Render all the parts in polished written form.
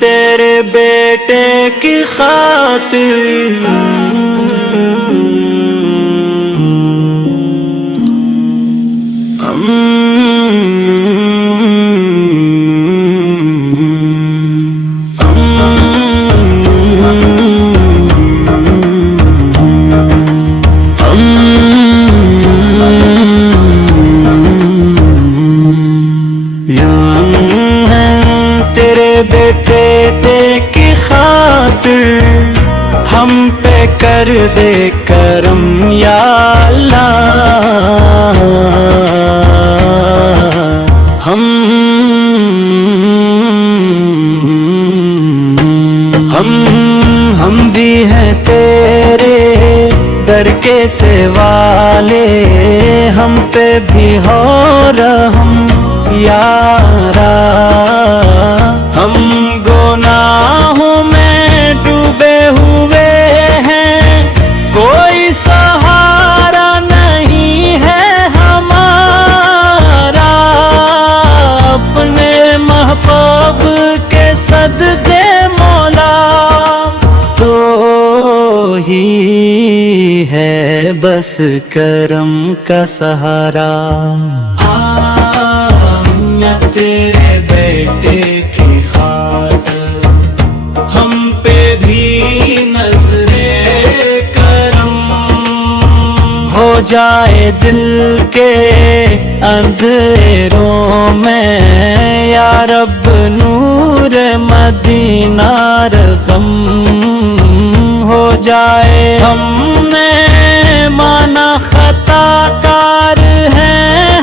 تیرے بیٹے کی خاطر بیٹے کی خاطر ہم پہ کر دے کرم یا اللہ، ہم بھی ہیں تیرے در کے سوالے، ہم پہ بھی ہو رحم یارا، ہم گناہوں میں ڈوبے ہوئے ہیں، کوئی سہارا نہیں ہے ہمارا، اپنے محبوب کے صدقے مولا تو ہی ہے بس کرم کا سہارا۔ تیرے بیٹے کی خاطر ہم پہ بھی نظر کرم ہو جائے، دل کے اندھیروں میں یا رب نور مدینہ رقم ہو جائے، ہم نے مانا خطا کار ہیں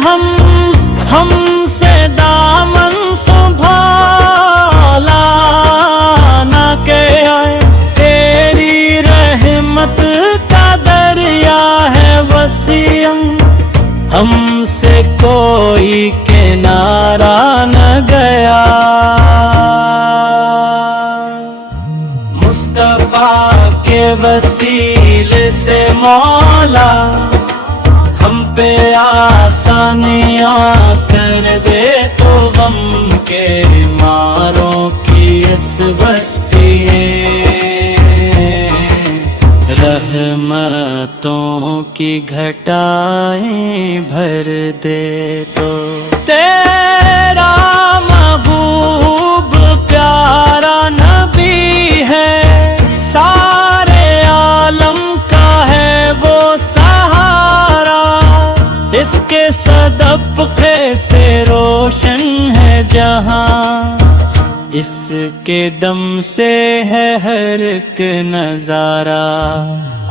ہم سے دامن سنبھالا نہ کہ تیری رحمت کا دریا ہے وسیع، ہم سے کوئی کنارہ نہ گیا، مصطفیٰ کے وسیلے سے مولا ہم پہ آسانیاں کر دے، تو غم کے ماروں کی اس بستی رحمتوں کی گھٹائیں بھر دے، تو تیرا محبوب پیارا نبی ہے، سارے عالم کا ہے وہ سہارا، اس کے صدقے سے روشن ہے جہاں، اس کے دم سے ہے ہر ایک نظارہ۔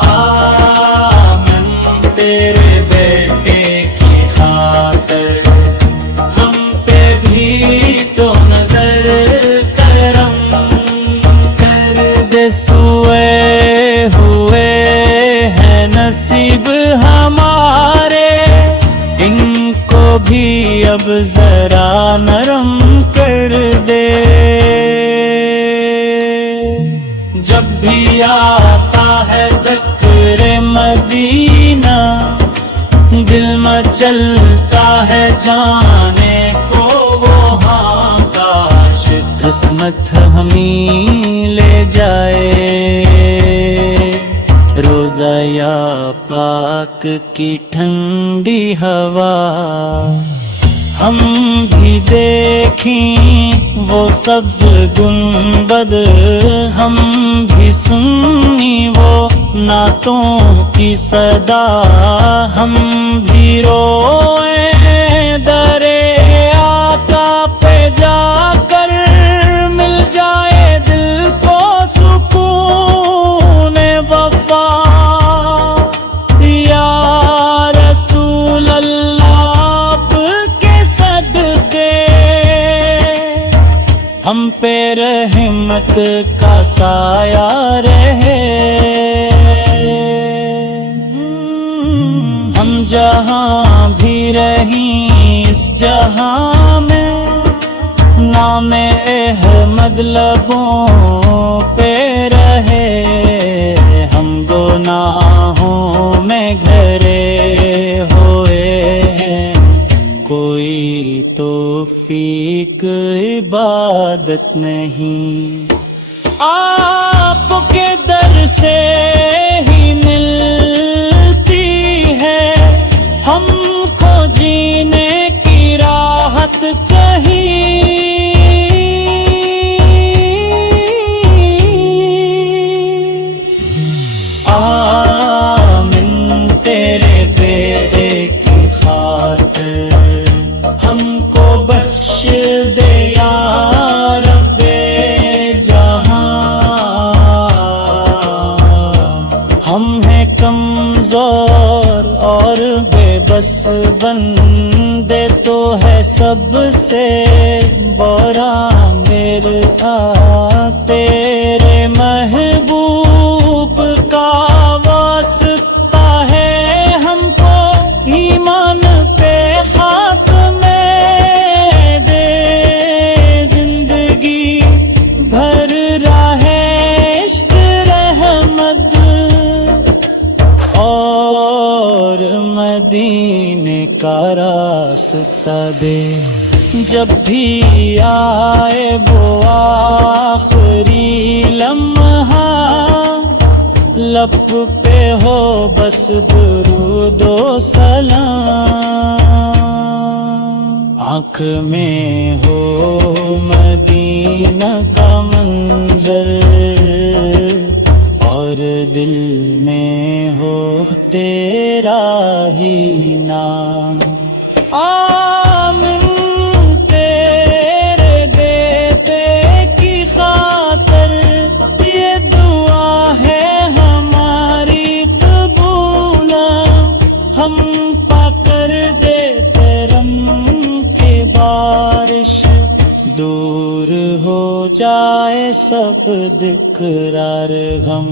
آمن تیرے بیٹے کی خاطر ہم پہ بھی تو نظر کرم کر دے، سوئے ہوئے ہیں نصیب ہمارے، ان کو بھی اب ذرا نرم کر دے، جب بھی آتا ہے ذکر مدینہ دل مچلتا ہے جانے کو وہاں، کاش قسمت ہمیں لے جائے روزہ یا پاک کی ٹھنڈی ہوا، ہم بھی دیکھیں وہ سبز گنبد، ہم بھی سنی وہ نعتوں کی صدا، ہم بھی روئیں درے آقا پہ جا کر، مل جائے دل کو سکون وفا، یا رسول اللہ آپ کے صدقے ہم پہ رحمت کا سایہ رہے، ہم جہاں بھی رہیں اس جہاں میں، نام احمد لبوں پہ رہے، ہم گناہوں میں گھرے ہوئے ہیں، کوئی تو توفیق عبادت نہیں، آپ کے در سے ہی ملتی ہے ہم کو جینے کی راحت کہیں، آمین تیرے بیٹے کی خاطر ہم کو بخش دے یا رب جہاں، ہم ہیں کمزور اور بے بس بندے، تو ہے سب سے برا میرا تیرے محبوب کا واسطہ ہے ہم کو، ایمان پہ خاک میں دے زندگی بھر راہ عشق رحمت، اور مدینے کا راستہ دے، جب بھی آئے وہ آخری لمحہ لب پہ ہو بس درود و سلام، آنکھ میں ہو مدینہ کا منظر اور دل میں ہو تیرا ہی نام، آمین تیرے بیٹے کی خاطر یہ دعا ہے ہماری قبول، ہم پا کر دیتے رم کی بارش، دور ہو جائے سب دقرار غم،